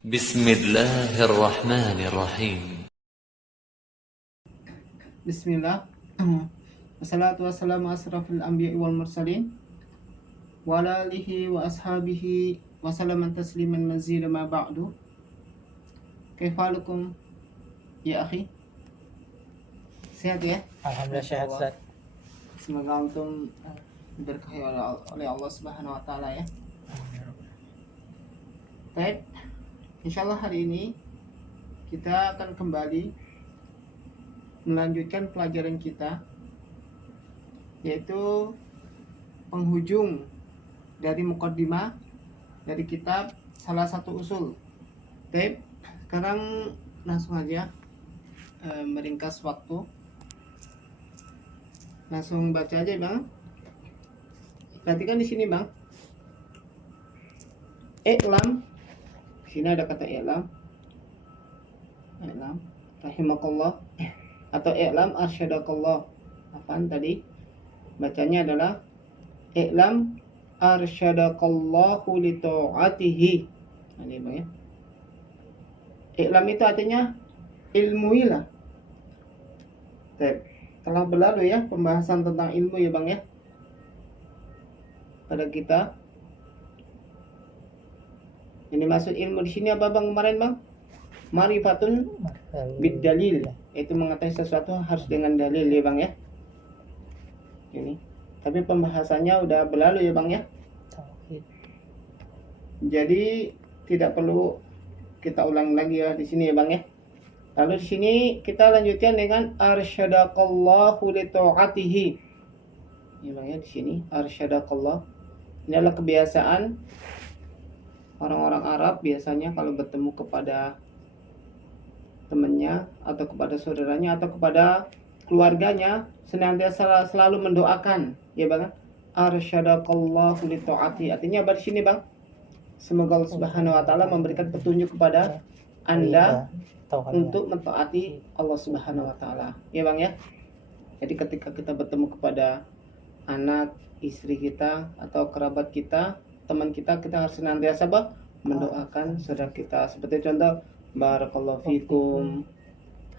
بسم الله الرحمن الرحيم. Bismillah. Wassalatu wassalamu asrafil anbiya'i wal mursalin wa ala alihi wa ashabihi wa salaman tasliman mazida ma ba'du. Kaifalukum ya akhi? Sehat ya? Alhamdulillah sehat, Ustaz. Semoga antum diberkahi oleh Allah Subhanahu wa taala ya. Baik. Insyaallah hari ini kita akan kembali melanjutkan pelajaran kita, yaitu penghujung dari muqaddimah dari kitab salah satu usul. Baik, sekarang langsung aja meringkas waktu. Langsung baca aja, Bang. Perhatikan di sini, Bang. I'lam. Di sini ada kata i'lam. I'lam rahimakallah atau i'lam arsyadakallah. Apaan tadi? Bacanya adalah i'lam arsyadakallahu li ta'atihi. Nah, ini Bang ya. I'lam itu artinya ilmuilah. Telah berlalu ya pembahasan tentang ilmu ya Bang ya pada kita. Ini maksud ilmu di sini apa Bang kemarin Bang? Marifatun bid dalil, itu mengetahui sesuatu harus dengan dalil ya Bang ya. Ini. Tapi pembahasannya udah berlalu ya Bang ya. Jadi tidak perlu kita ulang lagi ya di sini ya Bang ya. Lalu di sini kita lanjutkan dengan arsyadakallahu li ta'atihi. Ya Bang ya, di sini arsyadakallah. Ini adalah kebiasaan orang-orang Arab biasanya kalau bertemu kepada temannya atau kepada saudaranya atau kepada keluarganya senantiasa selalu mendoakan ya Bang. Arsyadakallahu li ta'ati. Artinya apa di sini Bang? Semoga Allah Subhanahu wa taala memberikan petunjuk kepada Anda untuk mentaati Allah Subhanahu wa taala. Ya Bang ya. Jadi ketika kita bertemu kepada anak, istri kita atau kerabat kita, teman kita, kita harus senantiasa mendoakan saudara kita. Seperti contoh barakallahu fikum,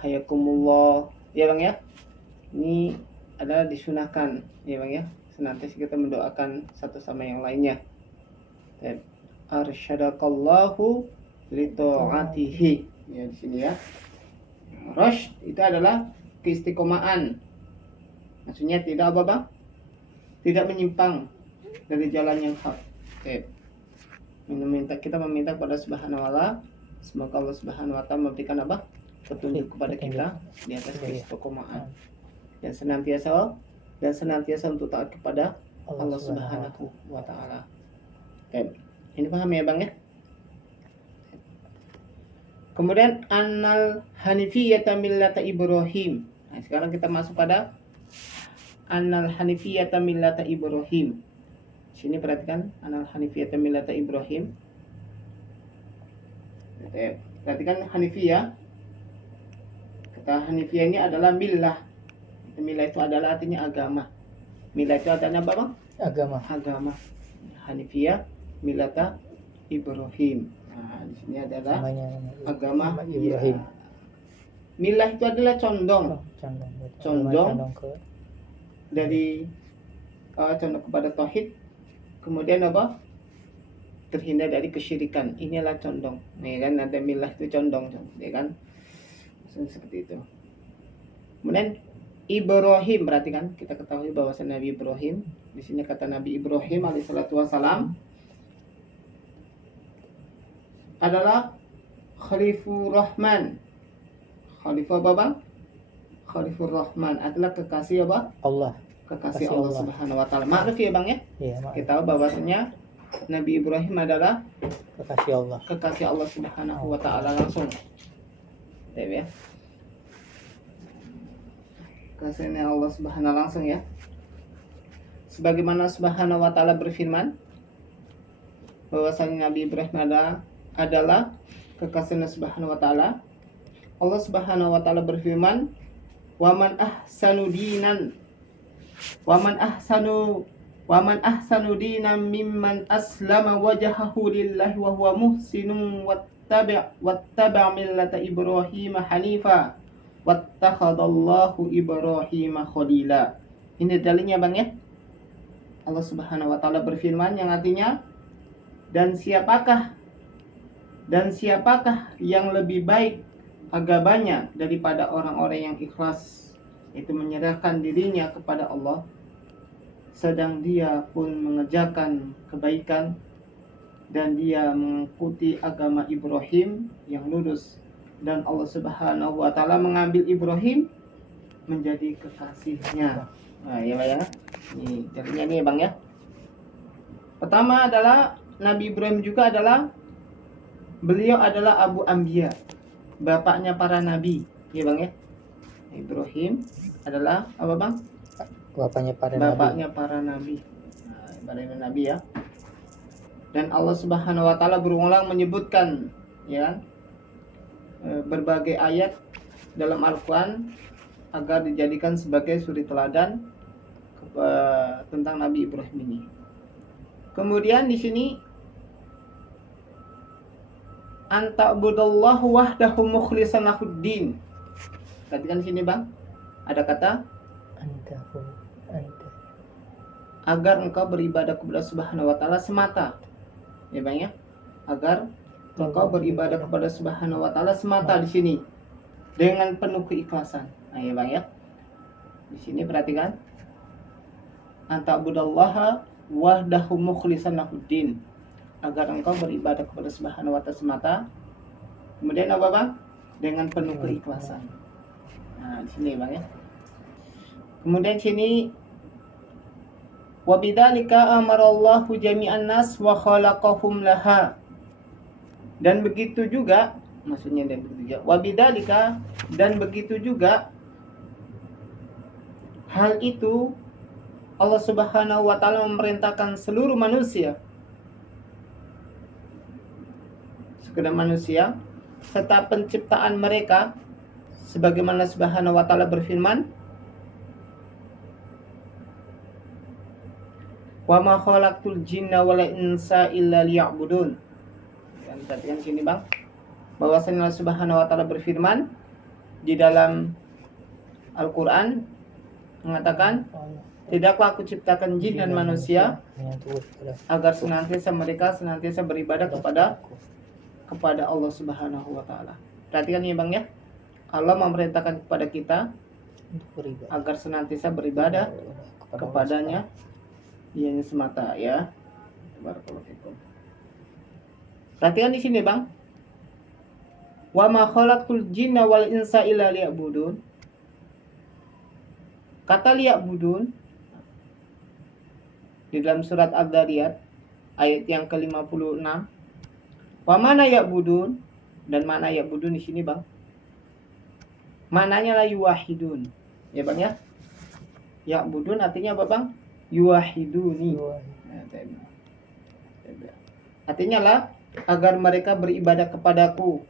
hayakumullah. Ya Bang ya. Ini adalah disunahkan ya Bang ya. Senantiasa kita mendoakan satu sama yang lainnya. Arsyadakallahu li ta'atihi. Ya di sini ya. Rasyd itu adalah keistiqomahan. Maksudnya tidak apa Bang? Tidak menyimpang dari jalan yang hak. Kita meminta kepada Subhanahu wa taala, semoga Allah Subhanahu wa taala memberikan apa? Petunjuk kepada kita di atas keistiqomahan dan senantiasa untuk taat kepada Allah Subhanahu wa taala. Ini paham ya Bang ya? Kemudian annal hanifiyata millata Ibrahim. Nah, sekarang kita masuk pada annal hanifiyata millata Ibrahim. Sini perhatikan annal hanifiyata millata Ibrahim. Perhatikan hanifiyah. Kata hanifiyah ini adalah millah. Millah itu adalah artinya agama. Millah itu artinya apa Bang? Agama. Hanifiyah millata Ibrahim. Nah, di sini adalah agama Ibrahim. Millah itu adalah condong dari condong kepada tauhid, kemudian apa? Terhindar dari kesyirikan. Inilah condong. Ya kan, ada millah itu condong, ya kan? Seperti itu. Kemudian Ibrahim, perhatikan, kita ketahui bahwa Nabi Ibrahim, di sini kata Nabi Ibrahim alaihissalatu wassalam adalah Khalifur Rahman. Khalifah apa Bang? Khalifur Rahman adalah kekasih apa? Allah. Kekasih Allah Subhanahu wa taala. Makruf ya Bang ya? Iya, kita tahu bahwasanya Nabi Ibrahim adalah kekasih Allah Subhanahu wa taala langsung. Ya. Kekasihnya Allah Subhanahu langsung ya. Sebagaimana Subhanahu wa taala berfirman bahwasanya Nabi Ibrahim adalah kekasihnya Subhanahu wa taala. Allah Subhanahu wa taala berfirman, "Wa man ahsanu dinan wa man ahsanu Wa man ahsanu dinan mimman aslama wajhahu lillahi wa huwa muhsinun wattaba' millata Ibrahim hanifa wattakhadallahu Ibrahim khalila. Ini dalilnya Bang ya. Allah Subhanahu wa taala berfirman yang artinya dan siapakah yang lebih baik agamanya daripada orang-orang yang ikhlas, itu menyerahkan dirinya kepada Allah sedang dia pun mengerjakan kebaikan dan dia mengikuti agama Ibrahim yang lurus, dan Allah Subhanahu wa taala mengambil Ibrahim menjadi kekasihnya. Nah, ya Bang ya. Ini jadinya nih Bang ya. Pertama adalah Nabi Ibrahim juga adalah beliau adalah Abu Anbiya, bapaknya para nabi, ya Bang ya. Ibrahim adalah apa Bang? Bapaknya para nabi. Nah, nabi ya. Dan Allah Subhanahu wa taala berulang menyebutkan ya berbagai ayat dalam Al-Qur'an agar dijadikan sebagai suri teladan tentang Nabi Ibrahim ini. Kemudian di sini anta'budallahu wahdahu mukhlishan lahuddin. Perhatikan sini Bang. Ada kata agar engkau beribadah kepada Subhanahu wa taala semata. Ya Bang ya. Agar engkau beribadah kepada Subhanahu wa taala semata di sini dengan penuh keikhlasan. Nah, ya Bang ya. Di sini perhatikan. Anta'budallaha wahdahu mukhlishan lahuddin. Agar engkau beribadah kepada Subhanahu wa taala semata. Kemudian apa Bang? Dengan penuh keikhlasan. Nah, di sini Bang ya. Kemudian sini wa bidzalika amarallahu jami'an nas wa khalaqahum laha. Dan begitu juga, maksudnya dan begitu juga. Wa bidzalika, dan begitu juga hal itu Allah Subhanahu wa taala memerintahkan seluruh manusia, segenap manusia serta penciptaan mereka, sebagaimana Subhanahu wa taala berfirman, wa ma khalaqtul jinna wal insa illa liya'budun. Dan perhatikan sini Bang, bahwasanya Allah Subhanahu wa taala berfirman di dalam Al-Qur'an mengatakan, tidaklah aku ciptakan jin dan manusia agar mereka senantiasa beribadah kepada Allah Subhanahu wa taala. Perhatikan ini Bang ya. Allah memerintahkan kepada kita agar senantiasa beribadah kepadanya dianya semata ya. Barakallahu fikum. Perhatikan di sini Bang. Wa ma khalaqtul jinna wal insa illa liya'budun. Kata liya'budun di dalam surat Ad-Dariyat ayat yang ke-56. Wa mana ya'budun, dan mana ya'budun di sini Bang? Mananya la yuwahidun. Ya Bang ya. Ya'budun artinya apa Bang? Yuwahiduni. Artinya lah agar mereka beribadah kepadaku.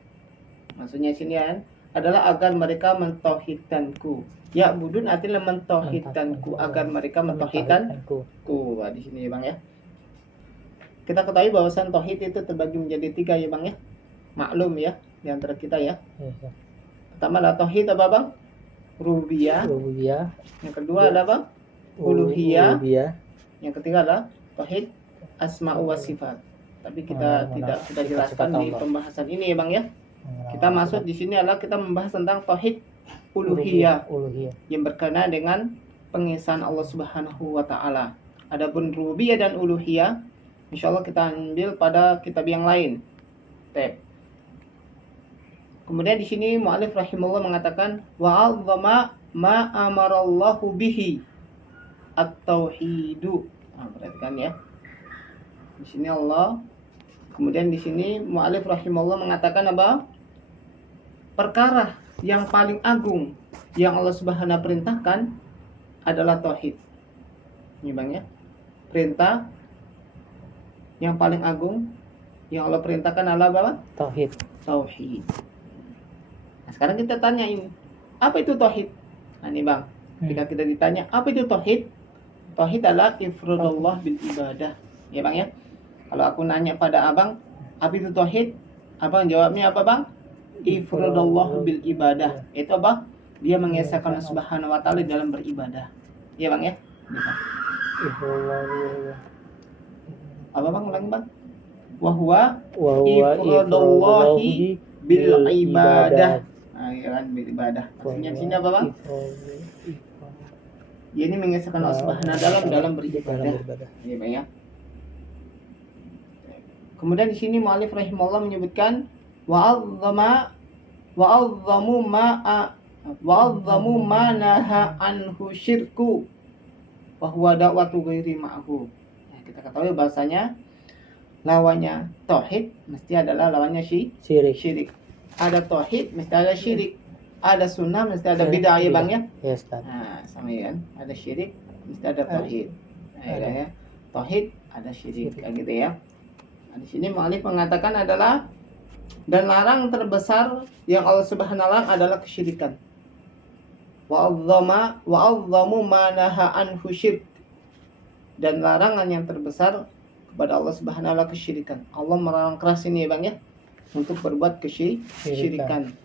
Maksudnya sini kan adalah agar mereka mentauhidkanku. Ya'budun artinya mentauhidkanku, agar mereka mentauhidkanku. Di sini ya Bang ya. Kita ketahui bahwasan tauhid itu terbagi menjadi 3 ya Bang ya. Maklum ya di antara kita ya. Pertama adalah tauhid apa Bang? Rububiyah. Yang kedua adalah Bang? Uluhiyah. Yang ketiga adalah tauhid asma wa sifat. Tapi kita tidak kita jelaskan di pembahasan ini ya Bang ya. Kita masuk di sini adalah kita membahas tentang tauhid uluhiyah yang berkenaan dengan pengesaan Allah Subhanahu wa taala. Adapun rububiyah dan uluhiyah insyaallah kita ambil pada kitab yang lain. Kemudian di sini mu'allif rahimahullah mengatakan wa 'azzama ma amarallahu bihi at-tauhidu. Nah, perhatikan ya. Di sini Allah. Kemudian di sini mu'allif rahimahullah mengatakan apa? Perkara yang paling agung yang Allah Subhanahu perintahkan adalah tauhid. Ini Bang ya. Perintah yang paling agung yang Allah perintahkan adalah apa? Tauhid. Nah, sekarang kita tanyain, apa itu tauhid? Nah, ini Bang, ketika kita ditanya, apa itu tauhid? Tauhid adalah ifradullah bil ibadah. Ya Bang ya. Kalau aku nanya pada Abang, apa itu tauhid? Abang jawabnya apa Bang? Ifradullah bil ibadah. Itu apa? Dia mengesahkan Allah Subhanahu wa taala dalam beribadah. Ya Bang ya. Apa Bang ulangi Bang? Wa huwa ifradullahi bil ibadah. Nah, ya kan bil ibadah. Maksudnya di sini apa Bang? Dia ini mengesahkan Allah Subhanahu wa taala dalam beribadah. Ya Bang ya. Kemudian di sini mu'allif rahimahullah menyebutkan wa'azzamu ma naha anhu syirku wa huwa da'watu ghairi ma'hu. Nah, kita ketahui bahasanya lawannya tauhid mesti adalah lawannya syirik. Ada tauhid mesti ada syirik. Ada sunnah mesti ada bid'ah ya Bang ya? Ya Ustaz. Nah, sama ya kan? Ada syirik mesti ada tauhid. Nah, ya. Tauhid ada syirik kayak gitu ya. Nah, di sini mu'allif mengatakan adalah dan larang terbesar yang Allah Subhanahu wa taala adalah kesyirikan. Wa'azzamu ma naha anhu syirk. Dan larangan yang terbesar kepada Allah Subhanahu wa taala kesyirikan. Allah melarang keras ini ya Bang ya untuk berbuat kesyirikan.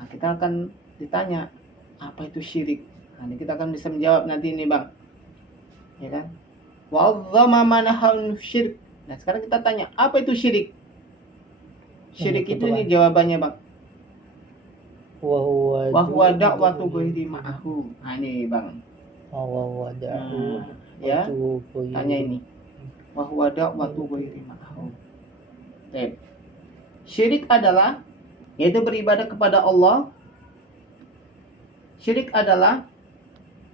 Nah, kita akan ditanya apa itu syirik. Nah, ini kita akan bisa menjawab nanti ini Bang. Ya kan? Wa'azzama ma naha anhu syirk. Nah, sekarang kita tanya, apa itu syirik? Syirik itu ini jawabannya Bang. Wa huwa da'watu ghairi ma'hu. Nah, ini Bang. Ya. Tanya ini. Wa huwa da'watu ghairi ma'hu. Syirik adalah yaitu beribadah kepada Allah. Syirik adalah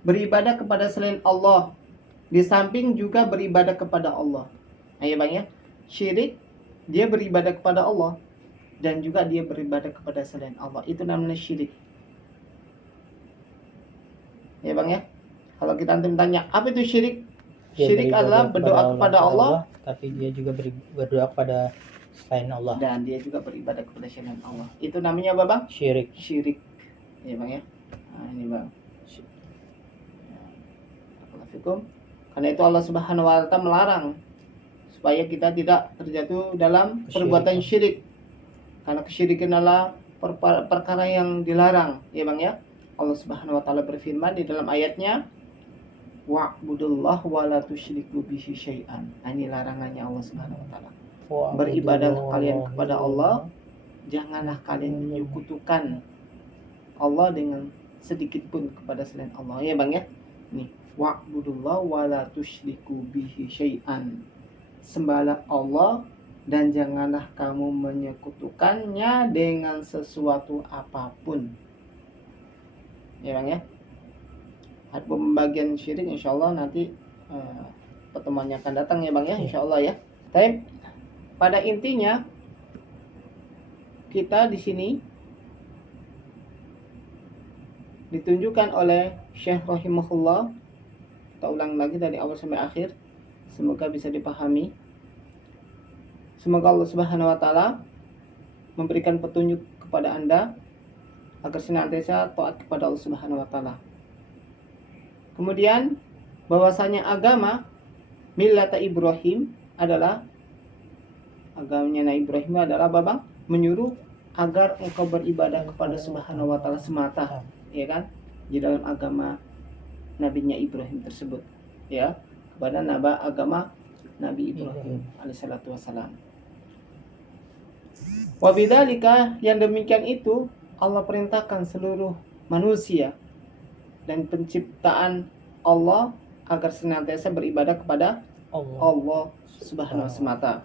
beribadah kepada selain Allah. Di samping juga beribadah kepada Allah. Ayo Bang ya, syirik dia beribadah kepada Allah dan juga dia beribadah kepada selain Allah. Itu namanya syirik. Ya Bang ya. Kalau kita nanti tanya, apa itu syirik? Syirik adalah berdoa kepada Allah, tapi dia juga berdoa kepada selain Allah. Dan dia juga beribadah kepada selain Allah. Itu namanya apa Bang? Syirik. Ya Bang ya. Nah, ini Bang. Karena itu Allah Subhanahu wa taala melarang supaya kita tidak terjatuh dalam perbuatan syirik. Karena kesyirikan adalah perkara yang dilarang, ya Bang ya. Allah Subhanahu wa taala berfirman di dalam ayatnya, wa'budullah wa la tusyriku bihi syai'an. Ini larangannya Allah Subhanahu wa taala. Beribadah kalian kepada Allah, janganlah kalian menyekutukan Allah dengan sedikit pun kepada selain Allah, ya Bang ya. Nih, wa'budullah wa la tusyriku bihi syai'an. Sembahlah Allah dan janganlah kamu menyekutukannya dengan sesuatu apapun. Ya Bang ya. Ada pembagian syirik insyaallah nanti pertemuannya akan datang ya Bang ya, insyaallah ya. Tapi pada intinya kita di sini ditunjukkan oleh Syekh rahimahullah. Kita ulang lagi dari awal sampai akhir. Semoga bisa dipahami. Semoga Allah Subhanahu wa taala memberikan petunjuk kepada Anda agar senantiasa taat kepada Allah Subhanahu wa taala. Kemudian bahwasanya agama millata Ibrahim adalah agamanya Nabi Ibrahim adalah Bang menyuruh agar engkau beribadah kepada Subhanahu wa taala semata, ya kan? Di dalam agama nabinya Ibrahim tersebut, ya, kepada agama Nabi Ibrahim alaihissalatu wassalam. Wabidzalika, yang demikian itu Allah perintahkan seluruh manusia dan penciptaan Allah agar senantiasa beribadah kepada Allah Subhanahu wa semata.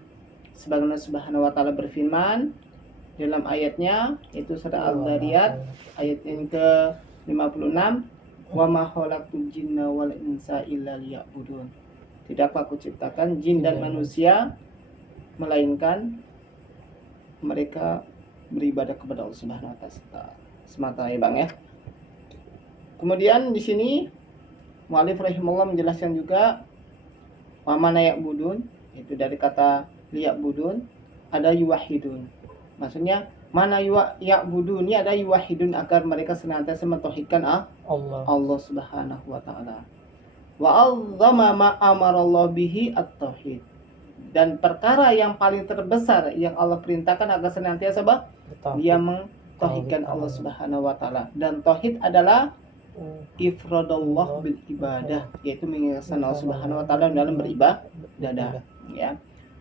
Sebagaimana Subhanahu wa taala berfirman dalam ayatnya itu surah Al-Dzariyat ayat yang ke-56, wa ma khalaqtul jinna wal insa illa liya'budun. Tidaklah aku ciptakan jin dan manusia melainkan mereka beribadah kepada Allah Subhanahu wa taala semata, ya Bang ya. Kemudian di sini mu'allif rahimahullah menjelaskan juga wa mana ya'budun, itu dari kata liya'budun ada yuwahidun. Maksudnya mana ya'budun ini ada yuwahidun agar mereka senantiasa mentauhidkan Allah Subhanahu wa taala. Wa 'azzama ma amarallahu bihi at-tauhid. Dan perkara yang paling terbesar yang Allah perintahkan agar senantiasa dia mentauhidkan Allah Subhanahu wa taala. Dan tauhid adalah ifradallah bil ibadah, yaitu mengesahkan Allah Subhanahu wa taala dalam beribadah, ya.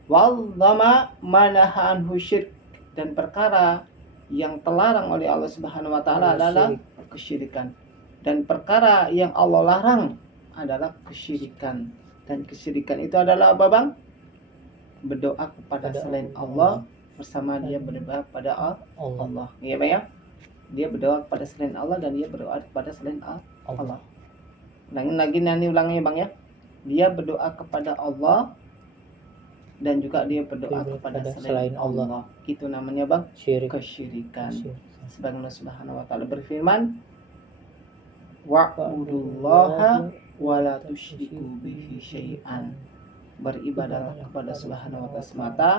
Wal dzama manaha anhu syirk, dan perkara yang terlarang oleh Allah Subhanahu wa taala adalah kesyirikan. Dan perkara yang Allah larang adalah kesyirikan. Dan kesyirikan itu adalah apa, Bang? Berdoa kepada selain Allah bersama dia berdoa pada Allah. Iya, Bang ya? Dia berdoa kepada selain Allah dan dia berdoa kepada selain Allah. Ulangi Bang ya. Dia berdoa kepada Allah dan juga dia berdoa kepada selain Allah. Itu namanya, Bang, kesyirikan. Sebagaimana Subhanahu wa taala berfirman, wa'budullaha wa la tusyriku bihi syai'an. Beribadahlah kepada Subhanahu wa taala semata,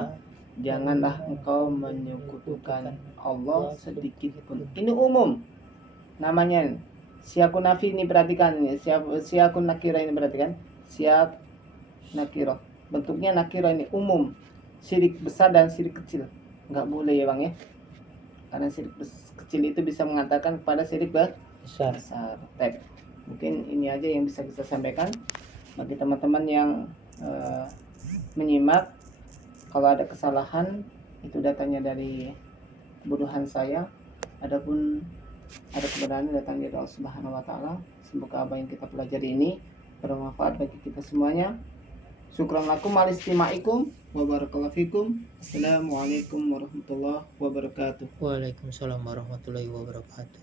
janganlah engkau menyekutukan Allah sedikit pun. Ini umum namanya. Siyakun nafi ini perhatikan ini. Siyakun nakira ini perhatikan. Siyak nakira. Bentuknya nakira ini umum. Syirik besar dan syirik kecil. Enggak boleh ya, Bang ya. Karena syirik kecil itu bisa mengantarkan kepada syirik besar. Mungkin ini aja yang bisa kita sampaikan bagi teman-teman yang menyimak. Kalau ada kesalahan itu datangnya dari kebodohan saya, adapun ada kebenaran datang dari Allah Subhanahu wa taala. Semoga apa yang kita pelajari ini bermanfaat bagi kita semuanya. Syukran lakum alistimaikum wa barakallahu fikum. Assalamualaikum warahmatullahi wabarakatuh. Waalaikumsalam warahmatullahi wabarakatuh.